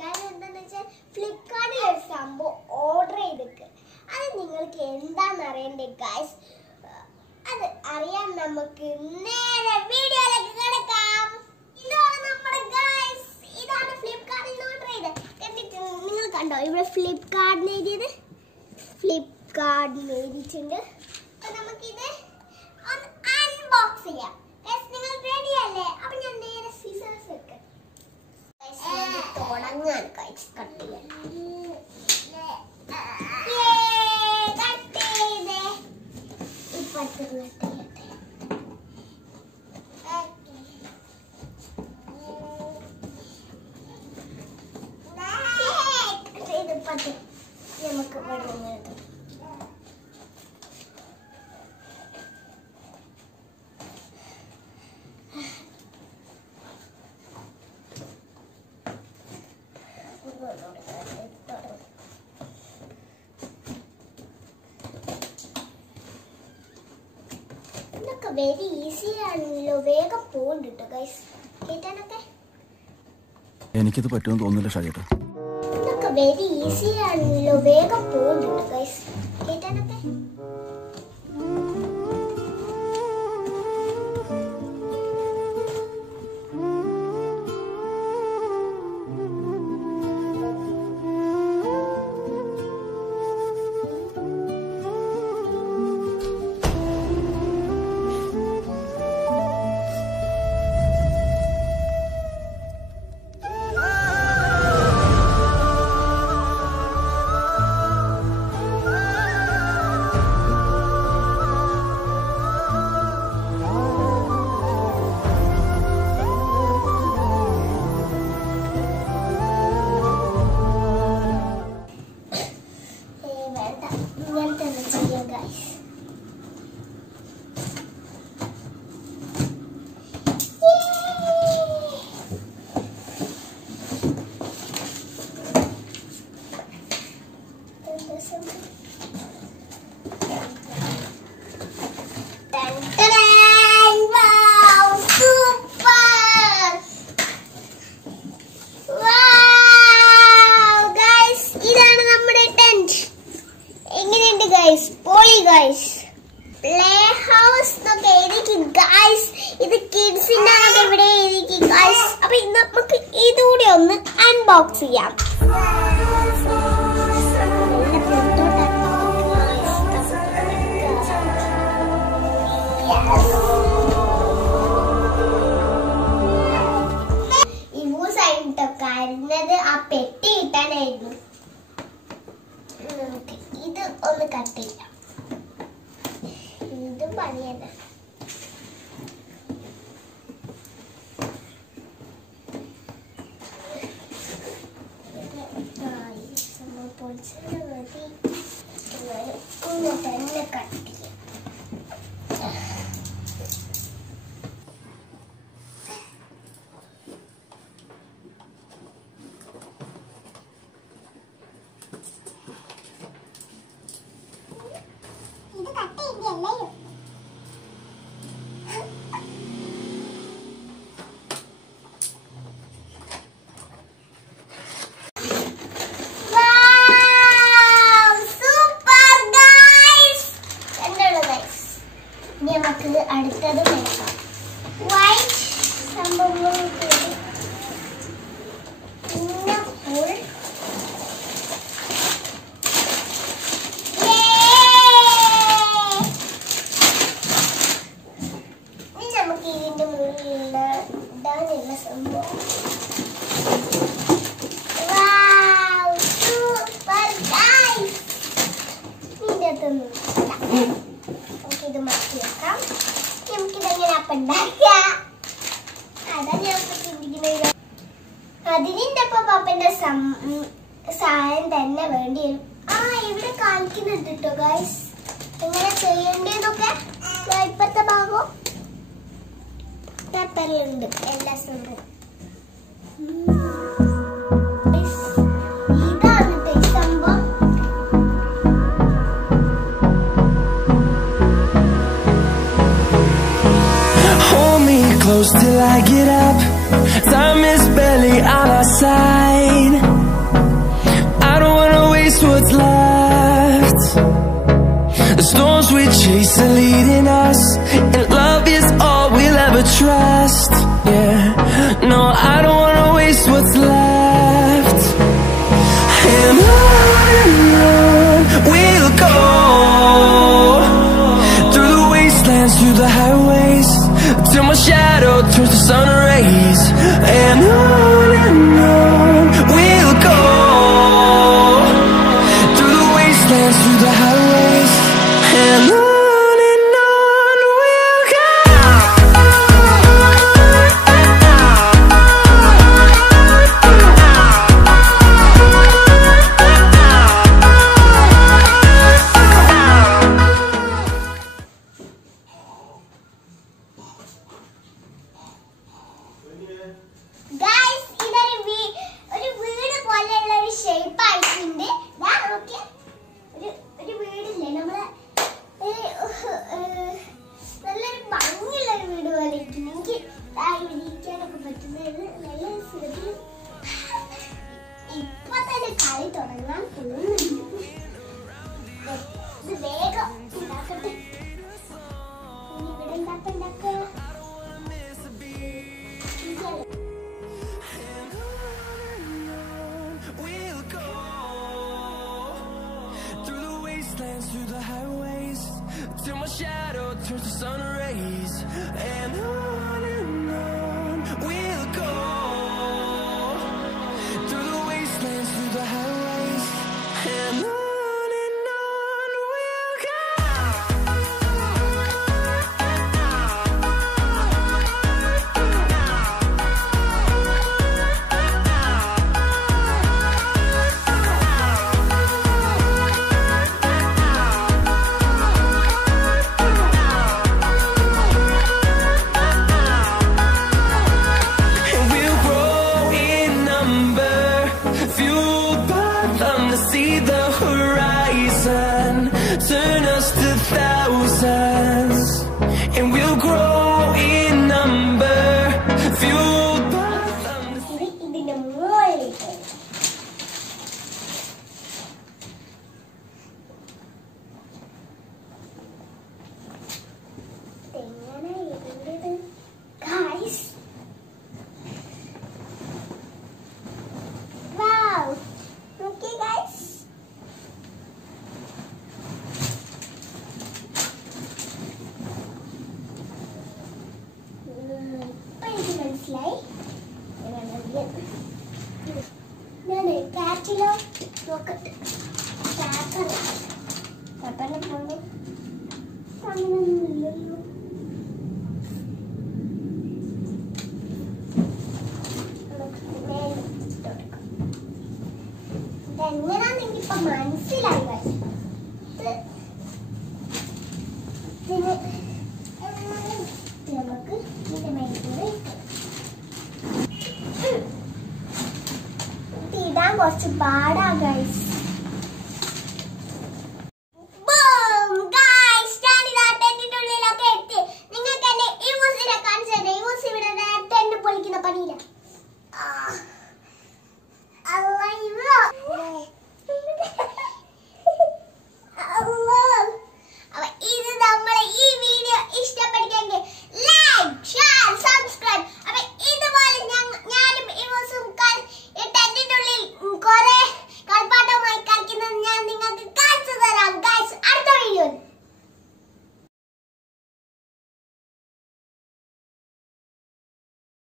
കാരണം എന്താണെന്ന് വെച്ചാൽ ഫ്ലിപ്കാർട്ടിൽ ഒരു സംഭവം ഓർഡർ ചെയ്തിട്ട് അത് നിങ്ങൾക്ക് എന്താണെന്ന് അറിയണ്ടേ ഗൈസ്. അത് അറിയാൻ നമുക്ക് നേരെ വീഡിയോയിലേക്ക് കിടക്കാം. ഇതാണ് നമ്മുടെ ഗൈസ്, ഇതാണ് ഫ്ലിപ്കാർട്ടിൽ ഓർഡർ ചെയ്തത്. കണ്ടിട്ട് നിങ്ങൾ കണ്ടോ ഇവിടെ ഫ്ലിപ്കാർട്ടിന് എഴുതിയത്, ഫ്ലിപ്കാർട്ടിൽ എഴുതിയിട്ടുണ്ട്. അപ്പൊ നമുക്കിത് ഒന്ന് അൺബോക്സ് ചെയ്യാം. നിങ്ങൾ റെഡി അല്ലേ? അപ്പൊ ഞാൻ നേരെ സീസേഴ്സ് വെക്കാം. തുടങ്ങാൻ ഗൈസ് കട്ട് ചെയ്യാൻ. നമുക്ക് വരുന്നത് ഇതൊക്കെ വെരി ഈസി ആണല്ലോ, വേഗം പോകുന്നുണ്ട് കേട്ടോ ഗൈസ് കേട്ടാനൊക്കെ. എനിക്കിത് പറ്റുമെന്ന് തോന്നുന്നില്ല ഷാജേട്ടാ. ഇതൊക്കെ വെരി ഈസി ആണല്ലോ, വേഗം പോകുന്നുണ്ട് ഗൈസ് കേട്ടാനൊക്കെ. നമുക്ക് ഇതുകൂടി ഒന്ന് അൺബോക്സ് ചെയ്യാം. കരുന്നത് ആ പെട്ടി കിട്ടാനായിരുന്നു. ഇത് ഒന്ന് കട്ട് ചെയ്യാം. ഇതും പണിയല്ല. ഒന്ന് തന്നെ കട്ട് ചെയ്യാം. നമുക്ക് അടുത്തത് നോക്കാം. വൈറ്റ് സംഭവങ്ങൾ പിന്നെ ഫുൾ നമുക്ക് ഇതിന്റെ മുകളിലുള്ള ഇടാനുള്ള സംഭവം. നമുക്കിത് മാറ്റി വെക്കാം. നമുക്കിതെങ്ങനെ അപ്പം ഉണ്ടാക്കാം അതാ ഞാൻ ചിന്തിക്കുന്നത്. അതിന്റെ ഒപ്പം പപ്പന്റെ സഹായം തന്നെ വേണ്ടി വരും. ഇവിടെ കാണിക്കുന്നുണ്ട് കേട്ടോ ഗൈസ് എങ്ങനെ ചെയ്യേണ്ടതൊക്കെ. ഇപ്പത്തെ ഭാഗം പേപ്പറിലുണ്ട് എല്ലാ സംഭവം. Close till I get up. Time is barely on our side. chase are leading us, and love is all we'll ever trust. Yeah, no, I don't wanna waste what's left. And on we'll go, through the wastelands, through the highways, till my shadow turns to sun rays. And on we'll go, through the wastelands, through the highways, and on we'll go. Guys, ഇതൊരു വീട് പോലെയുള്ള ഒരു shape ആയിട്ടുണ്ട്. ദാ നോക്കിയേ, ഒരു വീടില്ലേ നമ്മളെ നല്ലൊരു ഭംഗിയുള്ള ഒരു വീട് പോലെ ഇരിക്കുന്നു. എനിക്ക് ഇരിക്കാനൊക്കെ പറ്റുന്നത് നല്ല സുഖത്തിൽ. ഇപ്പൊ തന്നെ കളി തുടങ്ങാൻ തോന്നുന്നുണ്ട്. ഇത് വേഗം ഉണ്ടാക്കട്ടെ. ഇനി ഇവിടെ ഉണ്ടാക്ക We'll go through the wastelands, through the highways, till my shadow turns to sun rays. And on we'll go, through the wastelands, through the highways, and on we'll go. See the horizon, turn us to thousands, and we'll grow in number, fueled by thunder. ഇതിന്റെ മുകളിലേക്ക് എങ്ങനെ ഇരുന്നത് guys? Wow, നോക്കി guys. ഇപ്പൊ എനിക്ക് മനസ്സിലായി. ഞാൻ കാറ്റിലോ നോക്കട്ടെ. കാപ്പനെ പോലെ അങ്ങനൊന്നുമില്ലല്ലോ. ഇതെങ്ങനാന്ന് എനിക്കിപ്പൊ മനസ്സിലായി. നമുക്ക് ഇതിന്റെ മേലെ ഇടാൻ കുറച്ച് പാടാ ഗൈസ്.